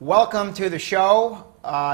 Welcome to the show.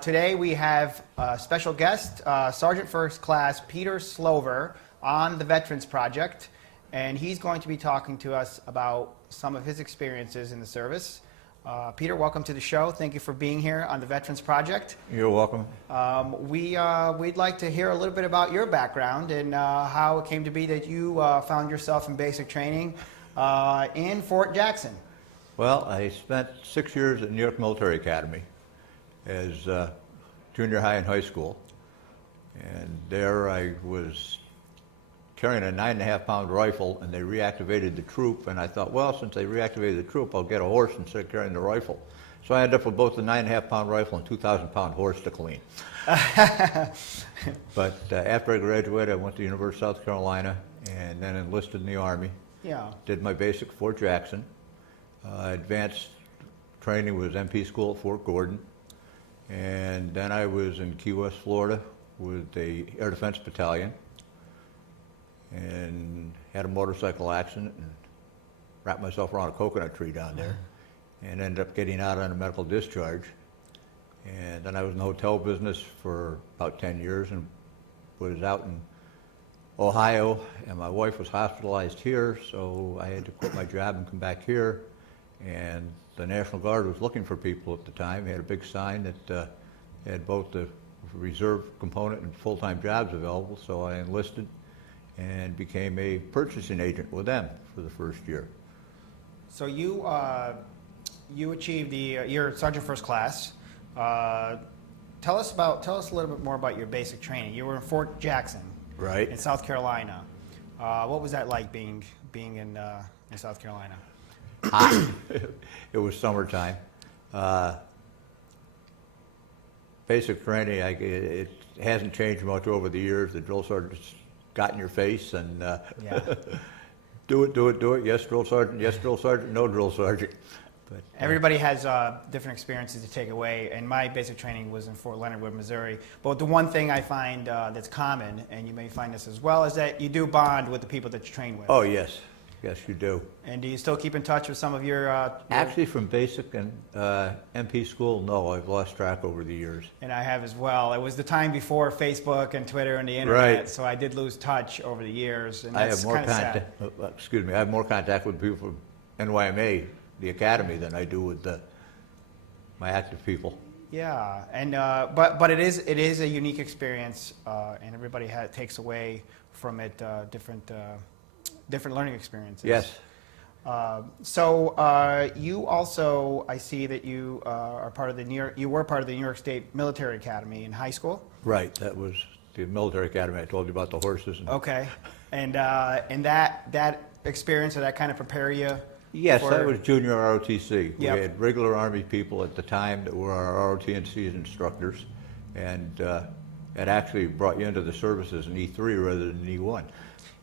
Today we have a special guest, Sergeant First Class Peter Slover on the Veterans Project, and he's going to be talking to us about some of his experiences in the service. Peter, welcome to the show. Thank you for being here on the Veterans Project. You're welcome. We'd like to hear a little bit about your background and how it came to be that you found yourself in basic training in Fort Jackson. Well, I spent 6 years at New York Military Academy as junior high and high school. And there I was carrying a 9.5-pound rifle, and they reactivated the troop. And I thought, well, since they reactivated the troop, I'll get a horse instead of carrying the rifle. So I ended up with both the 9.5-pound rifle and 2,000-pound horse to clean. But after I graduated, I went to the University of South Carolina and then enlisted in the Army. Yeah. Did my basic at Fort Jackson. Advanced training was MP school at Fort Gordon. And then I was in Key West, Florida with the Air Defense Battalion and had a motorcycle accident and wrapped myself around a coconut tree down there and ended up getting out on a medical discharge. And then I was in the hotel business for about 10 years and was out in Ohio, and my wife was hospitalized here, so I had to quit my job and come back here. And the National Guard was looking for people at the time. They had a big sign that had both the reserve component and full-time jobs available, so I enlisted and became a purchasing agent with them for the first year. So you achieved your Sergeant First Class. Tell us a little bit more about your basic training. You were in Fort Jackson, right, in South Carolina. What was that like being in South Carolina? It was summertime. Basic training, it hasn't changed much over the years. The drill sergeant's got in your face and Yeah. do it. Yes, drill sergeant. Yes, drill sergeant. No, drill sergeant. But, everybody has different experiences to take away, and my basic training was in Fort Leonard Wood, Missouri. But the one thing I find that's common, and you may find this as well, is that you do bond with the people that you train with. oh, yes. Yes, you do. And do you still keep in touch with some of your... Actually, from basic and MP school, no, I've lost track over the years. And I have as well. It was the time before Facebook and Twitter and the internet, right, so I did lose touch over the years. And I that's have more sad. Excuse me. I have more contact with people from NYMA, the academy, than I do with my active people. Yeah, and but it is a unique experience, and everybody takes away from it different learning experiences. Yes. So you also, I see that you are part of you were part of the New York State Military Academy in high school. Right. That was the military academy. I told you about the horses. Okay. And that experience, did that kind of prepare you? Yes, that was junior ROTC. Yep. We had regular Army people at the time that were our ROTC instructors, and it actually brought you into the service as an E3 rather than an E1.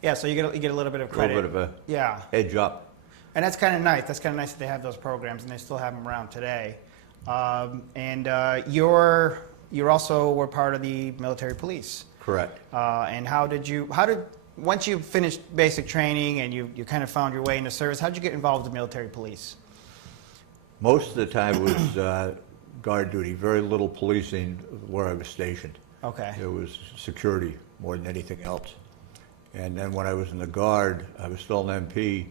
Yeah, so you get a little bit of credit. A little bit of a edge up. And that's kind of nice. That's kind of nice that they have those programs, and they still have them around today. And you also were part of the military police. Correct. And once you finished basic training and you kind of found your way into service, how did you get involved with the military police? Most of the time was guard duty. Very little policing where I was stationed. Okay. It was security more than anything else. And then when I was in the Guard, I was still an MP.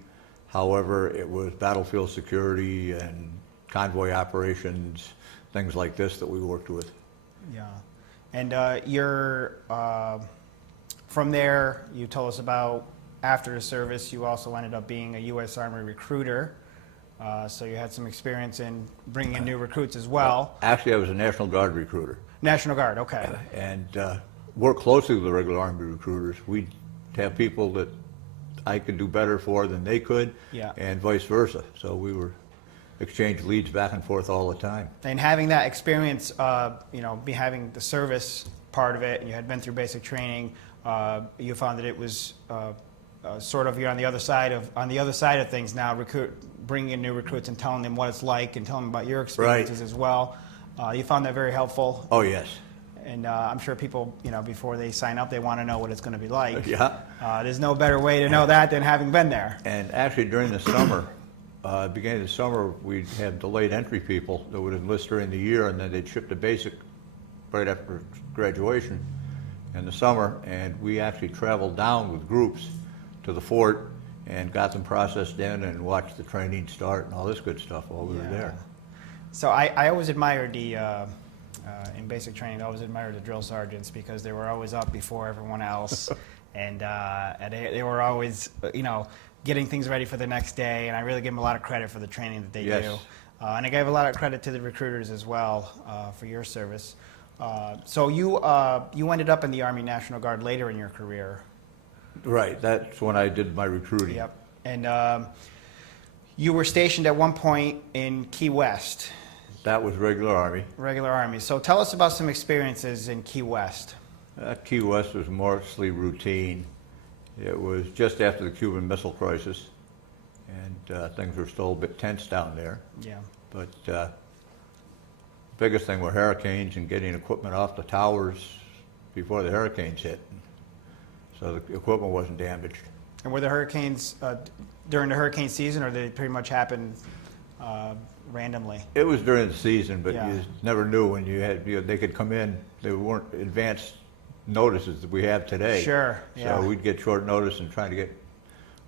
However, it was battlefield security and convoy operations, things like this that we worked with. Yeah. And from there, you told us about after the service, you also ended up being a U.S. Army recruiter. So you had some experience in bringing in new recruits as well. Actually, I was a National Guard recruiter. National Guard, okay. And worked closely with the regular Army recruiters. We'd have people that I could do better for than they could, yeah, and vice versa. So we were exchange leads back and forth all the time. And having that experience, having the service part of it, and you had been through basic training, you found that it was sort of you're on the other side of things now, bringing in new recruits and telling them what it's like and telling them about your experiences, right, as well. You found that very helpful. Oh yes. And I'm sure people, before they sign up, they want to know what it's going to be like. Yeah. There's no better way to know that than having been there. And actually, during the summer, beginning of the summer, we'd have delayed entry people that would enlist during the year, and then they'd ship to basic right after graduation in the summer, and we actually traveled down with groups to the fort and got them processed in and watched the training start and all this good stuff while we were there. So I always admired in basic training, I always admired the drill sergeants because they were always up before everyone else, and they were always, getting things ready for the next day, and I really give them a lot of credit for the training that they do. And I gave a lot of credit to the recruiters as well for your service. So you ended up in the Army National Guard later in your career. Right, that's when I did my recruiting. Yep. And you were stationed at one point in Key West. That was regular Army. Regular Army. So tell us about some experiences in Key West. Key West was mostly routine. It was just after the Cuban Missile Crisis, and things were still a bit tense down there. Yeah. But biggest thing were hurricanes and getting equipment off the towers before the hurricanes hit, so the equipment wasn't damaged. And were the hurricanes during the hurricane season, or did they pretty much happen randomly? It was during the season, but Yeah. you never knew when they could come in. They weren't advanced notices that we have today. Sure, yeah. So we'd get short notice, and trying to get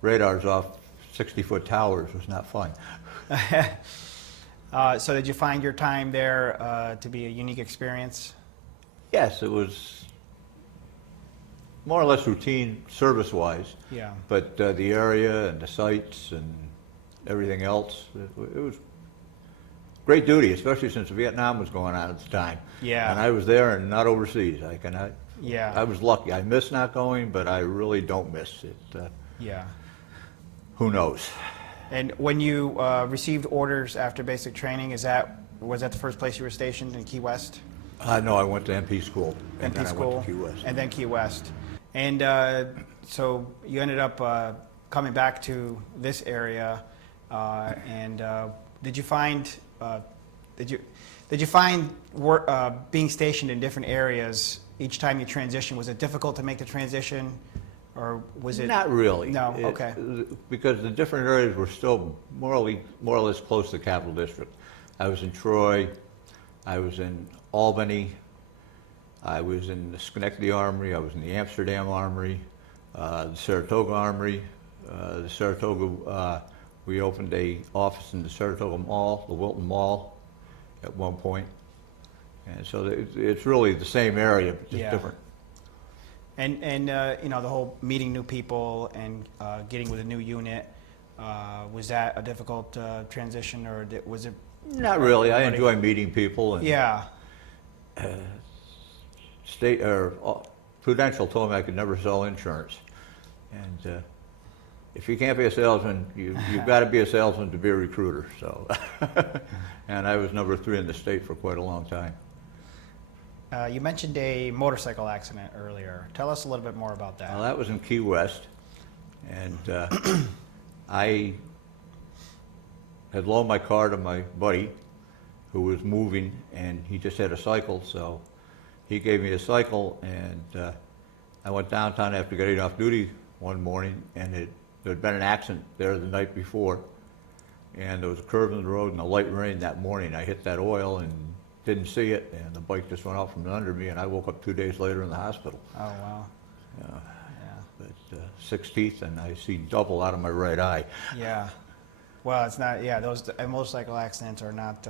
radars off 60-foot towers was not fun. So did you find your time there to be a unique experience? Yes, it was more or less routine service-wise. Yeah. But the area and the sites and everything else, it was great duty, especially since Vietnam was going on at the time. Yeah. And I was there and not overseas. Yeah. I was lucky. I miss not going, but I really don't miss it. Yeah. Who knows? And when you received orders after basic training, was that the first place you were stationed in Key West? No, I went to MP school. And MP then school, I went to Key West. and then Key West. And so you ended up coming back to this area, and did you find being stationed in different areas each time you transitioned, was it difficult to make the transition, or was it? Not really. No, okay. Because the different areas were still more or less close to the Capital District. I was in Troy, I was in Albany, I was in the Schenectady Armory, I was in the Amsterdam Armory, the Saratoga Armory. The Saratoga, we opened a office in the Saratoga Mall, the Wilton Mall, at one point. And so it's really the same area, but just different. And the whole meeting new people and getting with a new unit, was that a difficult transition, or was it? Not really. I enjoy meeting people. And Yeah. Prudential told me I could never sell insurance, and if you can't be a salesman, you've got to be a salesman to be a recruiter. So, and I was number 3 in the state for quite a long time. You mentioned a motorcycle accident earlier. Tell us a little bit more about that. Well, that was in Key West, and I had loaned my car to my buddy who was moving, and he just had a cycle, so he gave me a cycle, and I went downtown after getting off duty one morning, and there had been an accident there the night before, and there was a curve in the road and a light rain that morning. I hit that oil and didn't see it, and the bike just went out from under me, and I woke up 2 days later in the hospital. Oh, wow. Yeah. Yeah. But 6 teeth, and I see double out of my right eye. Yeah. Well, it's not, those motorcycle accidents are not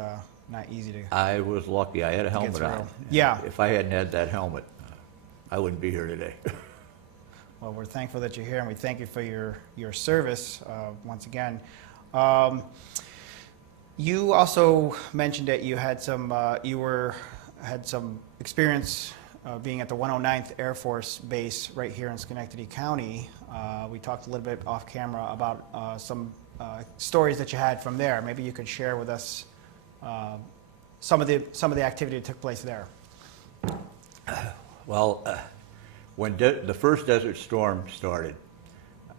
easy to I was lucky. I had a helmet through. on. Yeah. If I hadn't had that helmet, I wouldn't be here today. Well, we're thankful that you're here, and we thank you for your service once again. You also mentioned that you had some experience being at the 109th Air Force Base right here in Schenectady County. We talked a little bit off camera about some stories that you had from there. Maybe you could share with us some of the activity that took place there. Well, when the first Desert Storm started,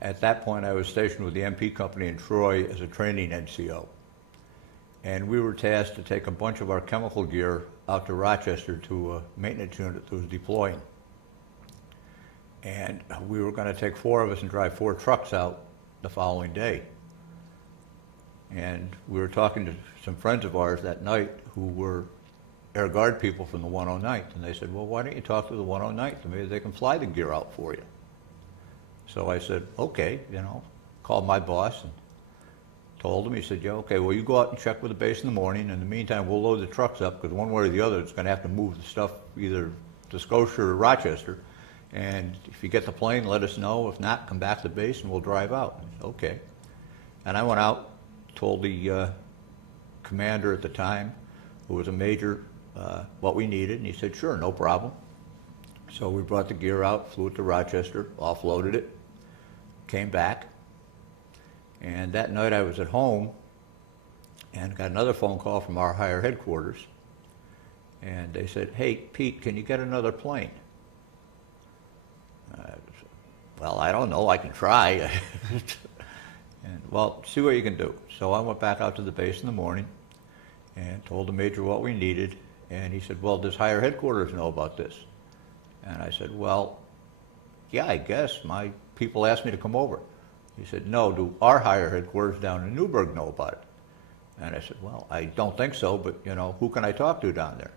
at that point I was stationed with the MP Company in Troy as a training NCO. And we were tasked to take a bunch of our chemical gear out to Rochester to a maintenance unit that was deploying. And we were going to take 4 of us and drive 4 trucks out the following day. And we were talking to some friends of ours that night who were Air Guard people from the 109th, and they said, well, why don't you talk to the 109th, and maybe they can fly the gear out for you. So I said, okay, called my boss and told him. He said, yeah, okay, well, you go out and check with the base in the morning. In the meantime, we'll load the trucks up, because one way or the other, it's going to have to move the stuff either to Scotia or Rochester. And if you get the plane, let us know. If not, come back to the base and we'll drive out. I said, okay. And I went out, told the commander at the time, who was a major, what we needed, and he said, sure, no problem. So we brought the gear out, flew it to Rochester, offloaded it, came back, and that night I was at home and got another phone call from our higher headquarters, and they said, hey, Pete, can you get another plane? Well, I don't know, I can try. And, well, see what you can do. So I went back out to the base in the morning and told the major what we needed, and he said, well, does higher headquarters know about this? And I said, well, yeah, I guess. My people asked me to come over. He said, no, do our higher headquarters down in Newburgh know about it? And I said, well, I don't think so, but, who can I talk to down there?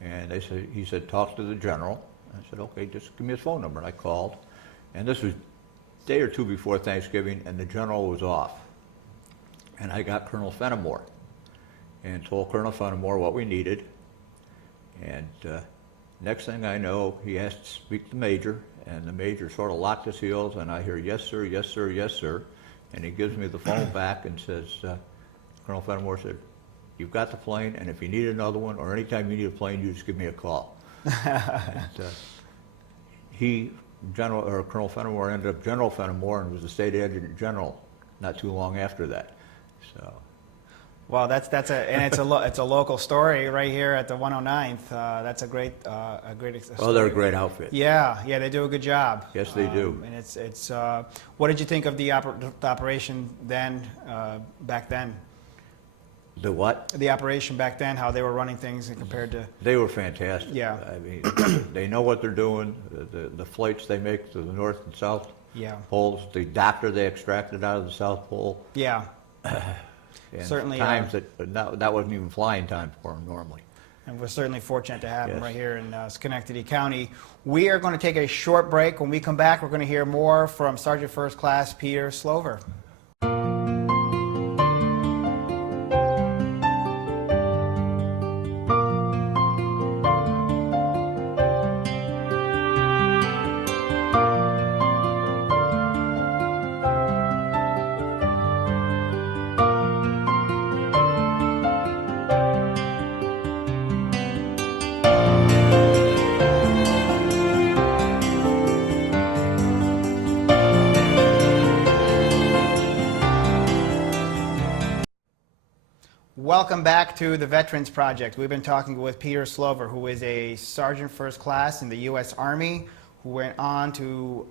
And he said, talk to the general. I said, okay, just give me his phone number. And I called, and this was a day or two before Thanksgiving, and the general was off. And I got Colonel Fenimore and told Colonel Fenimore what we needed. And next thing I know, he asked to speak to the major, and the major sort of locked his heels, and I hear, yes, sir, yes, sir, yes, sir. And he gives me the phone back and says, Colonel Fenimore said, you've got the plane, and if you need another one, or anytime you need a plane, you just give me a call. And, Colonel Fenimore ended up General Fenimore and was the state adjutant general not too long after that. So. Well, it's a local story right here at the 109th. That's a great story. Oh, they're a great outfit. Yeah, they do a good job. Yes, they do. And it's what did you think of the operation then, back then? The what? The operation back then, how they were running things compared to. They were fantastic. Yeah. I mean, they know what they're doing. The flights they make to the North and South poles, the doctor they extracted out of the South Pole. Yeah. And certainly. Times that wasn't even flying time for them normally. And we're certainly fortunate to have him Yes. right here in Schenectady County. We are going to take a short break. When we come back, we're going to hear more from Sergeant First Class Peter Slover. Welcome back to the Veterans Project. We've been talking with Peter Slover, who is a Sergeant First Class in the U.S. Army, who went on to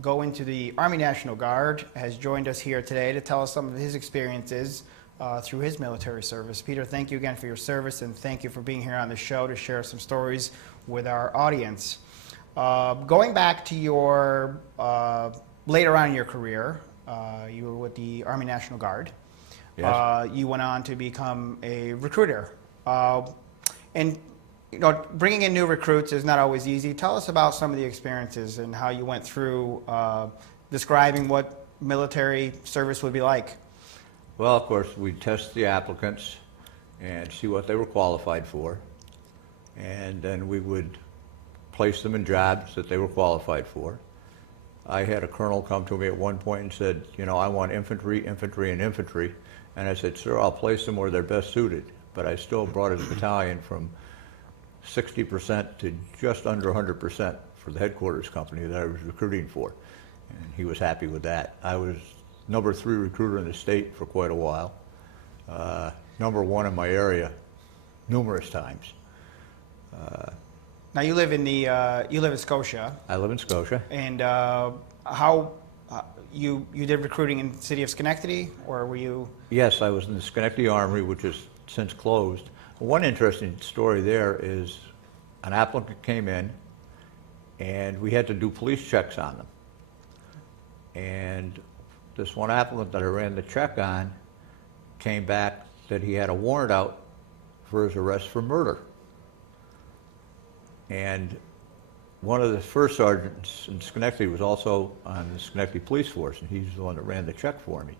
go into the Army National Guard, has joined us here today to tell us some of his experiences through his military service. Peter, thank you again for your service, and thank you for being here on the show to share some stories with our audience. Going back to your later on in your career, you were with the Army National Guard. Yes. You went on to become a recruiter. And bringing in new recruits is not always easy. Tell us about some of the experiences and how you went through describing what military service would be like. Well, of course, we'd test the applicants and see what they were qualified for. And then we would place them in jobs that they were qualified for. I had a colonel come to me at one point and said, I want infantry, infantry, and infantry. And I said, sir, I'll place them where they're best suited. But I still brought his battalion from 60% to just under 100% for the headquarters company that I was recruiting for. And he was happy with that. I was number 3 recruiter in the state for quite a while. Number 1 in my area numerous times. Now you live in Scotia. I live in Scotia. And you did recruiting in the city of Schenectady, or were you? Yes, I was in the Schenectady Armory, which is since closed. One interesting story there is an applicant came in, and we had to do police checks on them. And this one applicant that I ran the check on came back that he had a warrant out for his arrest for murder. And one of the first sergeants in Schenectady was also on the Schenectady police force, and he's the one that ran the check for me.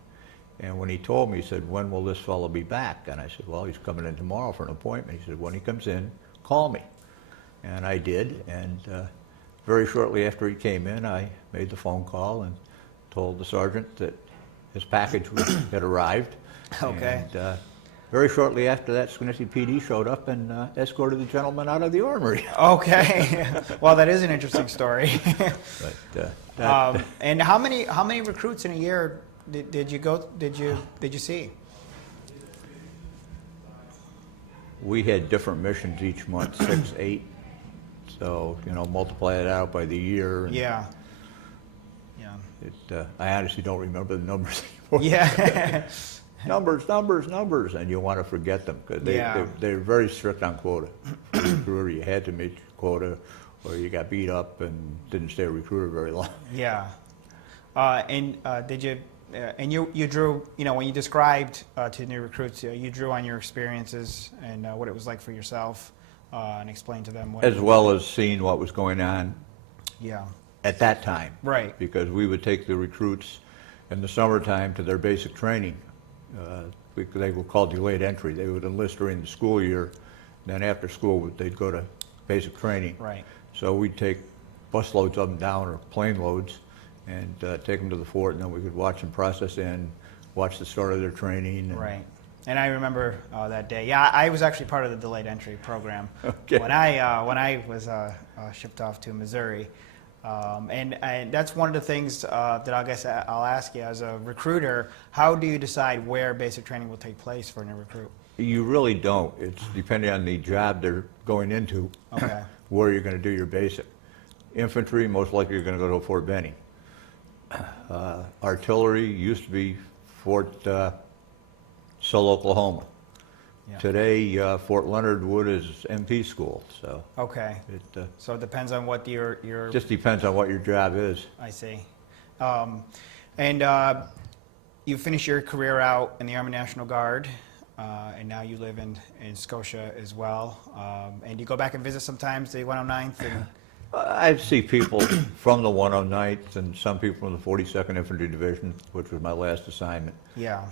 And when he told me, he said, "When will this fellow be back?" And I said, "Well, he's coming in tomorrow for an appointment." He said, "When he comes in, call me." And I did, and very shortly after he came in, I made the phone call and told the sergeant that his package had arrived. Okay. And very shortly after that, Schenectady PD showed up and escorted the gentleman out of the armory. Okay. Well, that is an interesting story. But, And how many recruits in a year did you see? we had different missions each month, 6, 8. So, multiply it out by the year. And Yeah. I honestly don't remember the numbers anymore. Yeah. numbers, and you want to forget them because they're very strict on quota. For a recruiter, you had to meet quota, or you got beat up and didn't stay a recruiter very long. Yeah. Did you? And you drew. When you described to new recruits, you drew on your experiences and what it was like for yourself, and explained to them what. As well as seeing what was going on. Yeah. At that time. Right. Because we would take the recruits in the summertime to their basic training. They were called delayed entry. They would enlist during the school year. Then after school, they'd go to basic training. Right. So we'd take bus loads of them down, or plane loads, and take them to the fort, and then we could watch them process in, watch the start of their training. And Right. And I remember that day. Yeah, I was actually part of the delayed entry program Okay. when I was shipped off to Missouri. And that's one of the things that I guess I'll ask you as a recruiter. How do you decide where basic training will take place for a new recruit? You really don't. It's depending on the job they're going into, Okay. where you're going to do your basic. Infantry, most likely you're going to go to Fort Benning. Artillery used to be Fort Sill, Oklahoma. Yeah. Today, Fort Leonard Wood is MP school, so Okay. it So it depends on what your just depends on what your job is. I see. And you finished your career out in the Army National Guard, and now you live in Scotia as well. And you go back and visit sometimes the 109th. And, I see people from the 109th and some people from the 42nd Infantry Division, which was my last assignment. yeah.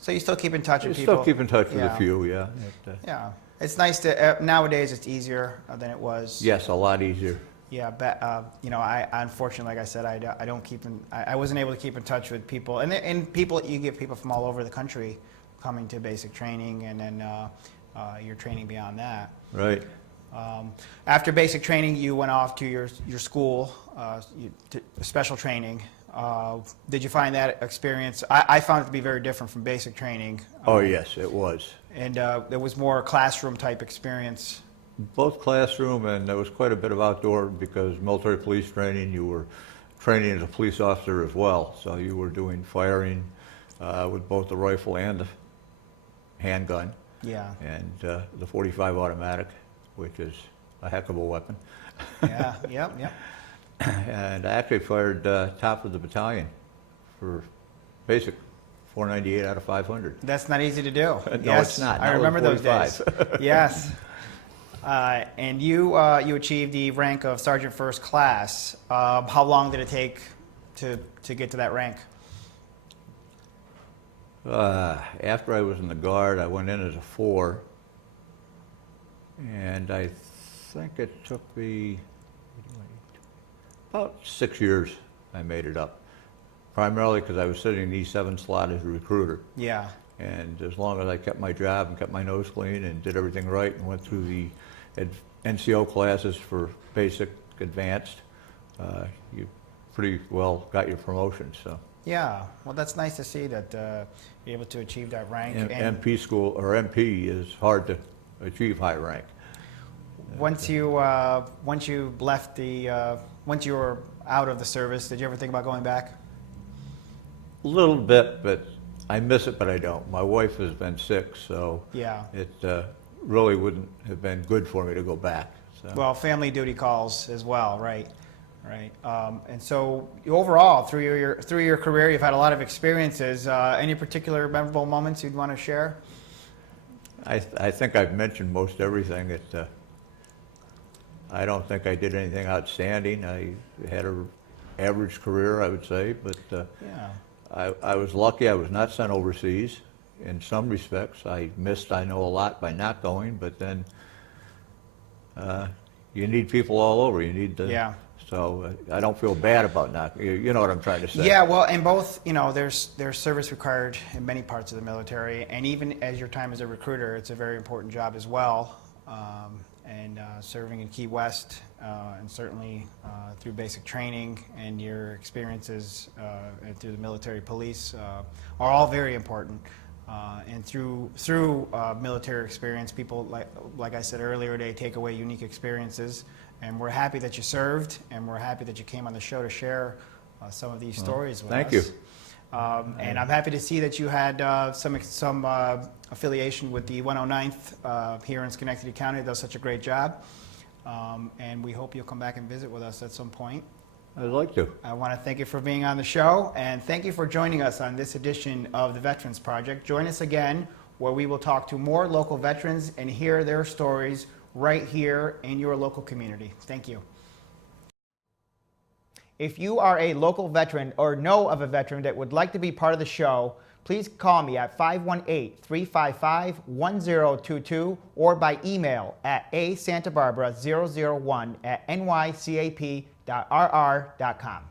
So you still keep in touch You with people? still keep in touch with Yeah. a few, yeah. Yeah. It's nice to, nowadays it's easier than it was. Yes, a lot easier. Yeah, but I unfortunately, like I said, I don't keep in. I wasn't able to keep in touch with people, and people. You get people from all over the country coming to basic training, and then your training beyond that. Right. After basic training, you went off to your school, to special training. Did you find that experience? I found it to be very different from basic training. Oh, yes, it was. And there was more classroom type experience. Both classroom, and there was quite a bit of outdoor, because military police training, you were training as a police officer as well. So you were doing firing with both the rifle and the handgun, Yeah. and the 45 automatic, which is a heck of a weapon. Yeah. Yep. Yep. And I actually fired top of the battalion for basic 498 out of 500. That's not easy to do. No, Yes, it's not. I Not with remember those days. 45. Yes. And you achieved the rank of Sergeant First Class. How long did it take to get to that rank? After I was in the Guard, I went in as a 4, and I think it took me about 6 years I made it up, primarily because I was sitting in the E7 slot as a recruiter. Yeah. And as long as I kept my job and kept my nose clean and did everything right and went through the NCO classes for basic, advanced, you pretty well got your promotion. So. Yeah. Well, that's nice to see that you're able to achieve that rank. MP school, or MP, is hard to achieve high rank. Once you left the once you were out of the service, did you ever think about going back? A little bit, but I miss it, but I don't. My wife has been sick, so Yeah. it really wouldn't have been good for me to go back. So. Well, family duty calls as well, right? Right. And so overall, through your career, you've had a lot of experiences. Any particular memorable moments you'd want to share? I think I've mentioned most everything. I don't think I did anything outstanding. I had an average career, I would say, but Yeah. I was lucky I was not sent overseas in some respects. I missed, I know, a lot by not going, but then you need people all over. You need the, Yeah. So I don't feel bad about not, you know what I'm trying to say. Yeah, well, and both, there's service required in many parts of the military, and even as your time as a recruiter, it's a very important job as well. And serving in Key West, and certainly through basic training and your experiences and through the military police are all very important. And through military experience, people, like I said earlier, they take away unique experiences. And we're happy that you served, and we're happy that you came on the show to share some of these stories with us. Thank you. And I'm happy to see that you had some affiliation with the 109th here in Schenectady County. It does such a great job. And we hope you'll come back and visit with us at some point. I'd like to. I want to thank you for being on the show, and thank you for joining us on this edition of the Veterans Project. Join us again, where we will talk to more local veterans and hear their stories right here in your local community. Thank you. If you are a local veteran or know of a veteran that would like to be part of the show, please call me at 518-355-1022 or by email at asantabarbara001@nycap.rr.com.